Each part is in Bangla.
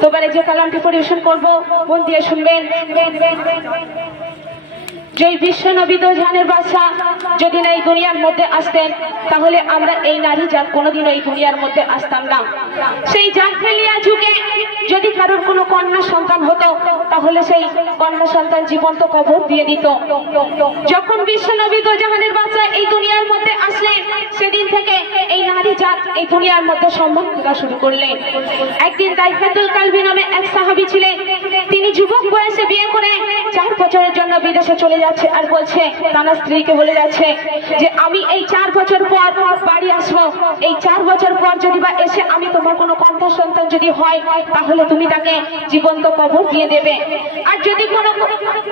তো বলে যে কালামটি পরিবেশন করব মন দিয়ে শুনবেন। যে বিশ্ব নবী দো জাহানের বাদশা যদি না এই দুনিয়ার মধ্যে আসতেন তাহলে আমরা এই নারী জাত কোনোদিনও এই দুনিয়ার মধ্যে আসতাম না। সেই জাহেলিয়া যুগে যদি কারোর কোনো কন্যা সন্তান হতো তাহলে সেই কন্যা সন্তান জীবন্ত কবর দিয়ে দিত। যখন বিশ্ব নবী দো জাহানের বাদশা এই দুনিয়ার মধ্যে আসলেন সেদিন থেকে এই নারী জাত এই দুনিয়ার মধ্যে সম্মান করা শুরু করলেন। একদিন দাইফাতুল কালবি নামে এক সাহাবী ছিলেন, তিনি যুবক বয়সে বিয়ে করে 4 বছরের জন্য বিদেশে চলে যাচ্ছে আর বলছে তার স্ত্রীকে বলে যাচ্ছে যে আমি এই 4 বছর পর বাড়ি আসবো, এই 4 বছর পর যদি বা এসে আমি তোমার কোনো কন্যা সন্তান যদি হয় তাহলে তুমি তাকে জীবন্ত কবর দিয়ে দেবে, আর যদি কোনো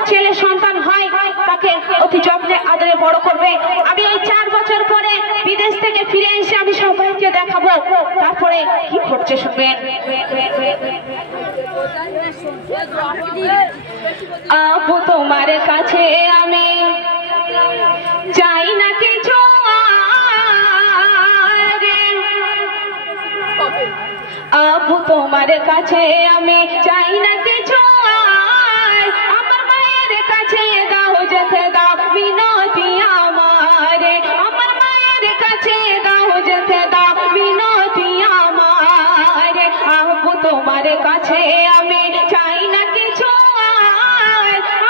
ছেলে সন্তান হয় তাকে অতি যত্নে আদরে বড় করবে। আমি এই 4 বছর পরে বিদেশ থেকে ফিরে এসে আমি সবাইকে দেখাবো। তারপরে কি করছে শুনবেন। আপু তোমার কাছে আমি চাই না কিছু, আপু তোমার কাছে আমি চাই না কিছু, আমার মায়ের কাছে দাও যেতে দাও মিনতি আমারে, আমার মায়ের কাছে দাও যেতে দাও মিনতি আমারে, আপু তোমার কাছে আমি চাই না কিছু,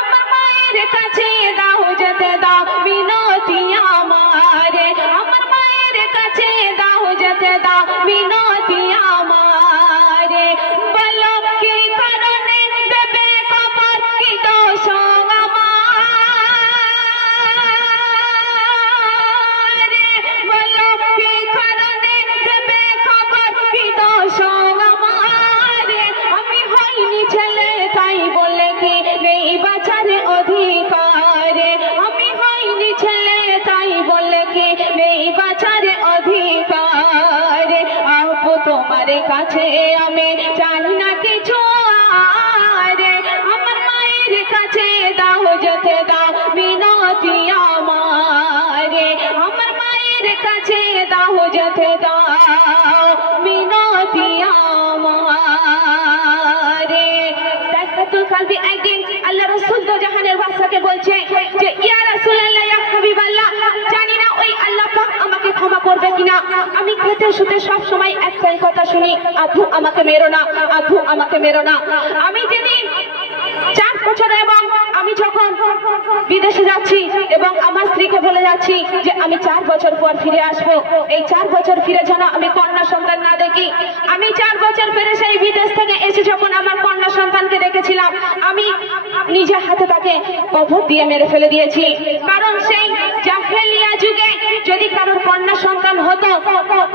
আমার মায়ের কাছে দাও যেতে দাও মিনতি আমারে, আমার মায়ের কাছে দাও যেতে দাও মিনতি আমারে, বলো কি কারণে দেবে কবর কি দোষ আমারে, বলো কি কারণে দেবে কবর কি দোষ আমারে, আমি হইনি ছেলে তাই বলে কি নেই বাঁচার অধিকারে, আমি হইনি ছেলে তাই বলে কি নেই বাঁচার অধিকারে, আপু তোমার কাছে আমি চাই না কিছু, আরে আমার মায়ের কাছে দাও যেতে দাও মিনতি আমারে, আমার মায়ের কাছে দাও যেতে দাও মিনতি আমারে। দাইফাতুল কালবি একদিন আল্লাহ রাসূল দো জাহানের বাদশাকে বলছে যে ইয়া রাসূলুল্লাহ ইয়া হাবিবাল্লাহ, জানি না ওই আল্লাহ পাক আমাকে ক্ষমা করবে কিনা, আমি খেতে শুতে সব সময় একটাই কথা শুনি, আবু আমাকে মেরো না, আবু আমাকে মেরো না। আমি যেদিন 4 বছর এবং আমি যখন বিদেশে যাচ্ছি এবং আমার স্ত্রীকে বলে যাচ্ছি যে আমি 4 বছর পর ফিরে আসবো, এই 4 বছর ফিরে যেন আমি কন্যা সন্তান না দেখি। আমি 4 বছর ফিরে সেই বিদেশ থেকে এসে যখন আমার কন্যা সন্তানকে দেখেছিলাম আমি নিজে হাতে তাকে কবর দিয়ে মেরে ফেলে দিয়েছি, কারণ সেই জাহেলিয়া যুগে যদি কারোর কন্যা সন্তান হতো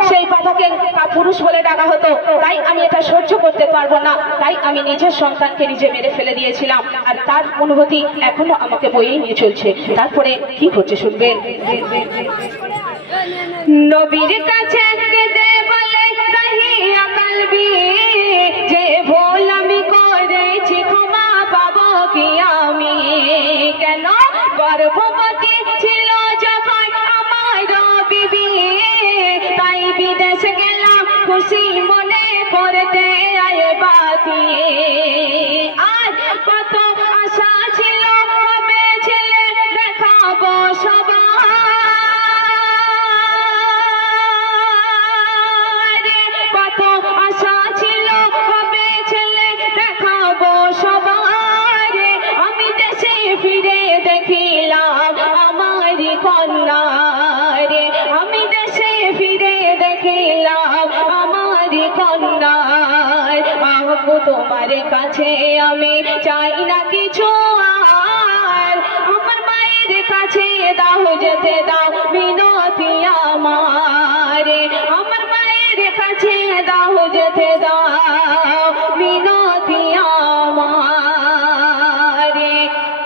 সেই বাবাকে পুরুষ বলে ডাকা হতো, তাই আমি এটা সহ্য করতে পারবো না, তাই আমি নিজের সন্তানকে নিজে মেরে ফেলে দিয়েছিলাম, আর তার অনুভূতি এখনো আমাকে বইয়ে নিয়ে চলছে। তারপরে কি হচ্ছে শুনবেন। নবীর কাছে কেঁদে বলে দাহিয়া কালবি, যে ভুল আমি করেছি ক্ষমা পাবো কি আমি, কেন গর্ভবতী ছিল যখন আমার বিবি, তাই বিদেশ গেলাম খুশি মনে করতে আয় বাতি, আর কত আশা ছিল হবে ছেলে দেখাবো সবার, কত আশা ছিল হবে ছেলে দেখাবো সবার, আমি দেশে ফিরে দেখিলাম আমারই কন্যা রে, আমি দেশে ফিরে দেখিলাম আমারই কন্যা, আপু তোমার কাছে আমি চাই না কিছু, আর আমার মায়ের কাছে দাও যেতে দাও মিনতি আমারে, আমার মায়ের কাছে দাও যেতে দাও মিনতি আমারে।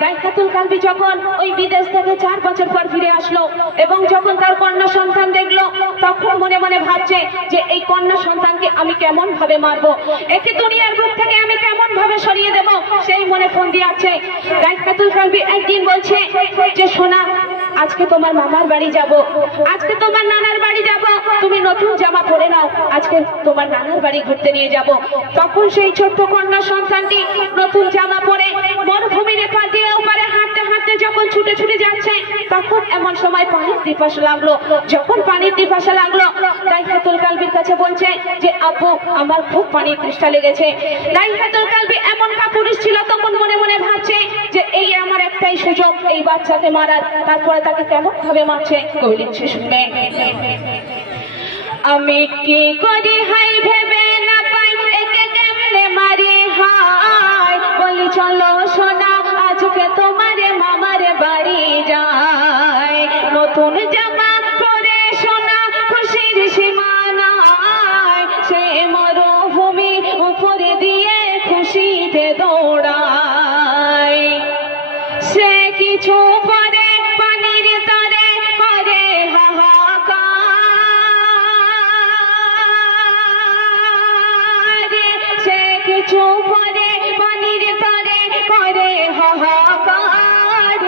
দাইফাতুল কালবি যখন ওই বিদেশ থেকে 4 বছর পর ফিরে আসলো এবং যখন তার কন্যা সন্তান দেখলো তখন মনে মনে ভাবছে যে এই কন্যা সন্তানকে আমি কেমন ভাবে মারবো, একে দুনিয়ার বুক থেকে আমি কেমন ভাবে সরিয়ে দেব, সেই মনে ফোন দিয়ে আছে। দাইফাতুল কালবি একদিন বলছে যে সোনা আজকে তোমার মামার বাড়ি যাব, আজকে তোমার নানার বাড়ি যাব, তুমি নতুন জামা পরে নাও, আজকে তোমার নানার বাড়ি ঘুরতে নিয়ে যাব। তখন সেই ছোট্ট কন্যা সন্তানটি নতুন জামা পরে মরুভূমির এপার দিয়ে ওপারে হাঁটতে হাঁটতে যখন ছুটে ছুটে যাচ্ছে, তখন এমন সময় পানির পিপাসা লাগলো। যখন পানির পিপাসা লাগলো, দাইহাতুল কালবির কাছে বলছে যে আব্বু আমার খুব পানির তৃষ্ণা লেগেছে। দাইহাতুল কালবি এমন কাপুরুষ ছিল, তখন মনে মনে ভাবছে যে এই আমার একটাই সুযোগ এই বাচ্চাকে মারার। তারপরে তাকে কেমন ভাবে মারছে কবি লিখছে, শুনবে। আমি কি করি হাই ভেবে না পাই, একে কেমনে মারি হাই, বলি চলো সোনা আজকে তোমারে মামারে বাড়ি যায়। নতুন জামা পরে সোনা খুশির সীমানায়, সে মরুভূমি উপরে দিয়ে খুশিতে দৌড়ায়। সে কিছু পরে পানির তরে করে হাহাকার, সে কিছু পরে পানির তরে করে হাহাকার।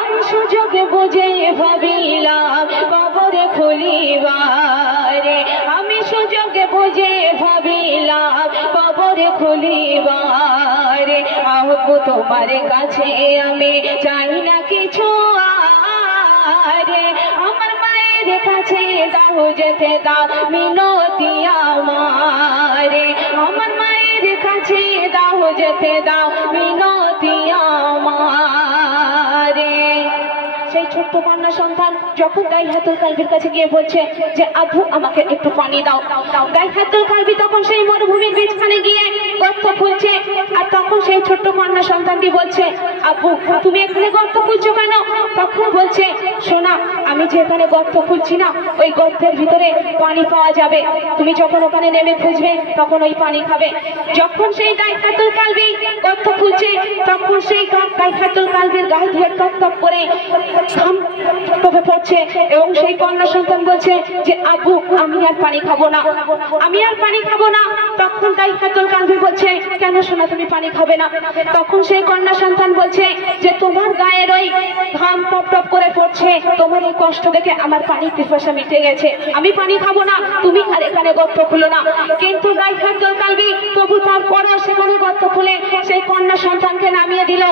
আমি সুযোগ বুঝে ভাবিলাম কবরে খুলিবারে, আমি সুযোগ বুঝে ভাবিলাম কবরে খুলিবারে। আব্বু তোমার কাছে আমি চাই না কিছু আরে, আমার মায়ের কাছে দাও যেতে দাও মিনতি আমারে, আমার মায়ের কাছে দাও যেতে দাও মিনতি আমারে। সেই ছোট্ট কন্যা সন্তান যখন দাইহাতুল কালবির কাছে গিয়ে বলছে যে আব্বু আমাকে একটু পানি দাও, দাইহাতুল কালবি তখন সেই মরুভূমির বীজখানে গিয়ে গর্ত খুঁজছে। আর তখন সেই ছোট্ট কন্যা সন্তানটি বলছে আব্বু তুমি এখানে গর্ত খুঁজছো কেন? তখন বলছে সোনা আমি যে এখানে গর্ত খুঁজছি না, ওই গর্তের ভিতরে পানি পাওয়া যাবে, তুমি যখন ওখানে নেমে খুঁজবে তখন ওই পানি খাবে। যখন সেই দাইহাতুল কালবি গর্ত খুঁজছে, তখন সেই দাইহাতুল কালবির গায়ে দিয়ে টপ টপ করে ঘাম টপে পড়ছে এবং সেই কন্যা সন্তান বলছে যে আব্বু আমি আর পানি খাবো না, আমি আর পানি খাবো না। তখন দাইহাতুল কালবি বলছে কেন সোনা তুমি পানি খাবে না? তখন সেই কন্যা সন্তান বলছে যে তোমার গায়ের ওই ঘাম টপ টপ করে পড়ছে, তোমার এই কষ্ট দেখে আমার পানির পিপাসা মিটে গেছে, আমি পানি খাবো না, তুমি আর এখানে গর্ত খুলো না। কিন্তু দাইহাতুল কালবি তবু তারপরও সেখানে গর্ত খুলে সেই কন্যা সন্তানকে নামিয়ে দিল।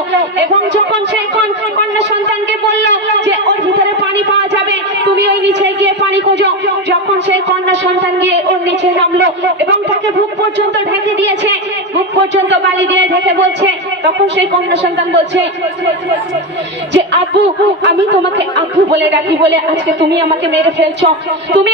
এবং যখন সেই কন্যা সন্তানকে বলল যে ওর ভিতরে পানি পাওয়া যাবে, তুমি ওই নিচে গিয়ে পানি খোঁজো, যখন সেই কন্যা সন্তান গিয়ে ওর নিচে নামলো এবং তাকে বুক পর্যন্ত ঢেকে দিয়েছে, বুক পর্যন্ত বালি দিয়ে ঢেকে বলছে, তখন সেই কন্যা সন্তান বলছে যে আব্বু আমি তোমাকে আব্বু বলে ডাকি বলে আজকে তুমি আমাকে মেরে ফেলছো, তুমি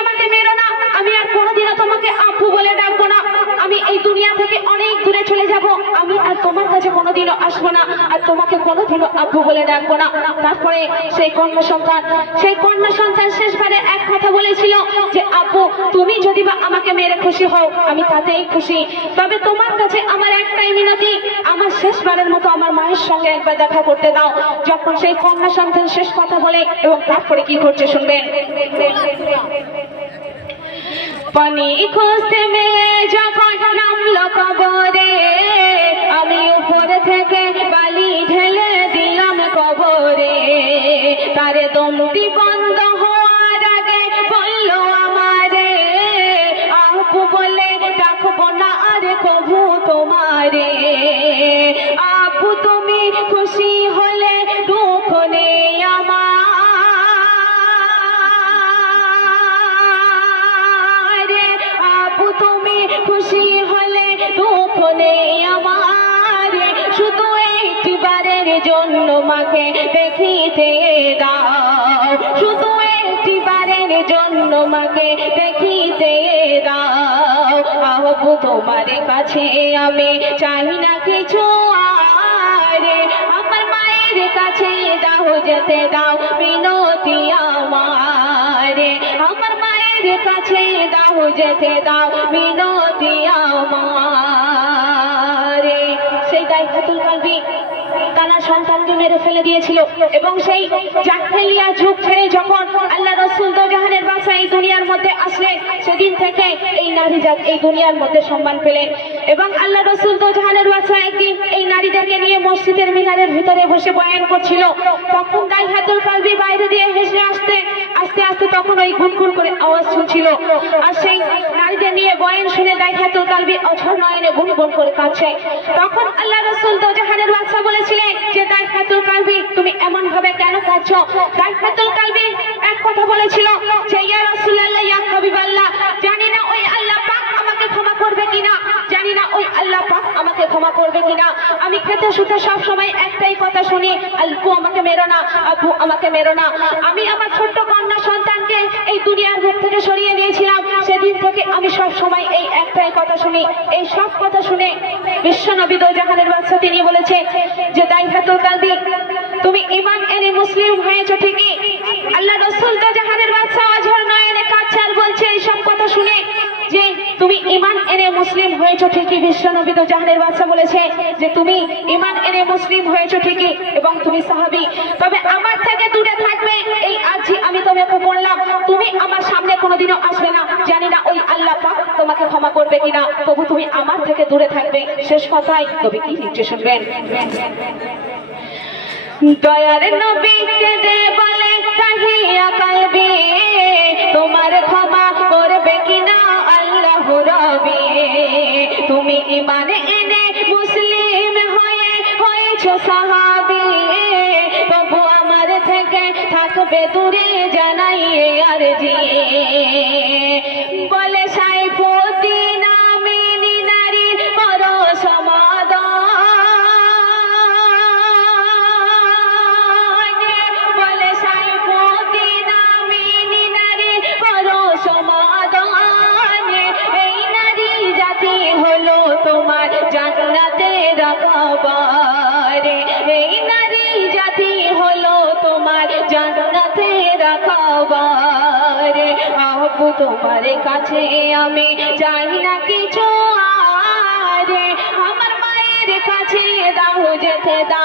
আমাকে মেরো না, আমি আর কোনোদিনও তোমাকে আব্বু বলে ডাকবো না, আমি এই দুনিয়া থেকে অনেক দূরে চলে যাব, আমি আর তোমার কাছে কোনোদিনও আসবো না, আর তোমাকে কোনোদিনও আব্বু বলে ডাকবো না। তারপরে সেই কন্যা সন্তান শেষবারে এক কথা বলেছিল যে আব্বু তুমি যদি বা আমাকে মেরে খুশি হও আমি তাতেই খুশি, তবে তোমার কাছে আমার একটাই মিনতি, আমার শেষবারের মতো আমার মায়ের সঙ্গে একবার দেখা করতে দাও। যখন সেই কন্যা সন্তান শেষ কথা বলে এবং তারপরে কি করছে শুনবেন। পানি খুঁজতে মেয়ে যখন নামলো কবরে, আমি উপর থেকে বালি ঢেলে দিলাম কবরে, তারে দমটি বন্ধ হওয়ার আগে বলল আমারে আব্বু বলে ডাকবো না আর কবু তোমারে, আব্বু তুমি খুশি হলে দুঃখ নেই আমার, আব্বু তুমি খুশি হলে দুঃখ নেই আমার, শুধু একটিবারের জন্য মাকে দেখিতে দাও, শুধু একটিবারের জন্য মাকে দেখিতে দাও, আব্বু তোমার কাছে আমি চাই না কিছু আরে, আমার মায়ের কাছে দাও যেতে দাও মিনতি আমারে, আমার মায়ের কাছে দাও যেতে দাও মিনতি আমারে। সেই দাইহাতুল কালবি কানা সন্তানকে মেরে ফেলে দিয়েছিল। এবং সেই জাহেলিয়া যুগ ছেড়ে যখন আল্লাহ রাসূল দোজাহানের বাদশা এই দুনিয়ার মধ্যে আসলেন, সেদিন থেকে এই নারী জাত এই দুনিয়ার মধ্যে সম্মান পেলেন। এবং আল্লাহ রাসূল দোজাহানের বাদশা একদিন এই নারীদেরকে নিয়ে মসজিদের মিনারের ভিতরে বসে বয়ান করছিল। তখন দাইহাতুল কালবি বাইরে দিয়ে হেসে আস্তে আস্তে তখন ওই গুনগুন করে আওয়াজ শুনছিল। আর সেই নারীদের নিয়ে বয়ান শুনে দাইহাতুল কালবি অঝর নয়নে গুনগুন করে কাঁদছে। তখন আল্লাহ রাসূল দোজাহানের বাদশা বলেছিলেন যে দাইহাতুল কালবি, তুমি এমন ভাবে কেন কাঁদছো? দাইহাতুল কালবি এক কথা বলেছিল যে ইয়া রাসূলুল্লাহ, ইয়া হাবিবাল্লাহ, জানি না ওই আল্লাহ পাক আমাকে ক্ষমা করবে কিনা, জানি না ওই আল্লাহ পাক আমাকে ক্ষমা করবে কিনা। আমি খেতে শুতে সব সময় একটাই কথা শুনি, আব্বু আমাকে মেরো না, আব্বু আমাকে মেরো না। আমি আমার ছোট্ট কন্যা সন্তানকে এই দুনিয়ার মুখ থেকে সরিয়ে নিয়েছিলাম, সেদিন থেকে আমি সব সময় এই একটাই কথা শুনি। এই সব কথা শুনে বিশ্ব নবী দোজাহানের বাদশা তিনি বলেছে যে দাইহাতুল কালবি, তুমি ঈমান এনে মুসলিম হয়েছো ঠিকই। আল্লাহ রাসূল দোজাহানের বাদশা অঝর নয়নে কাঁদছে আর বলছে এই সব কথা শুনে যে তুমি ঈমান এনে মুসলিম হয়েছো ঠিকই। বিশ্ব নবী দোজাহানের বাদশা বলেছে যে তুমি ঈমান এনে মুসলিম হয়েছো ঠিকই এবং তুমি সাহাবী, তবে আমার থেকে দূরে থাকবে এই আরজি আমি তোমাকে বললাম। তুমি আমার সামনে কোনোদিনও আসবে না, জানি না ওই আল্লাহ পাক তোমাকে ক্ষমা করবে কিনা, তবু তুমি আমার থেকে দূরে থাকবে। শেষ কথায় নবী কি লিখছে শুনবেন। দয়ার নবী কেঁদে বলে তাহিয়া কালবি, তোমার ক্ষমা করবে কিনা আল্লাহ রবি। তুমি ঈমান এনে মুসলিম হয়েছো সাহাবী, তবু আমার থেকে থাকবে দূরে জানাইয়ে আরজি। বলে সাইফুদ্দিন আমিনী নারীর বড় সমাদর, বলে সাইফুদ্দিন আমিনী নারীর বড় সমাদর। এই নারী জাতি হলো তোমার জান্নাতের খবর, এই নারী জাতি হলো তোমার জান্নাতের খবর। আব্বু তোমার কাছে আমি চাই না কিছু, আর আমার মায়ের কাছে দাও যেতে দাও।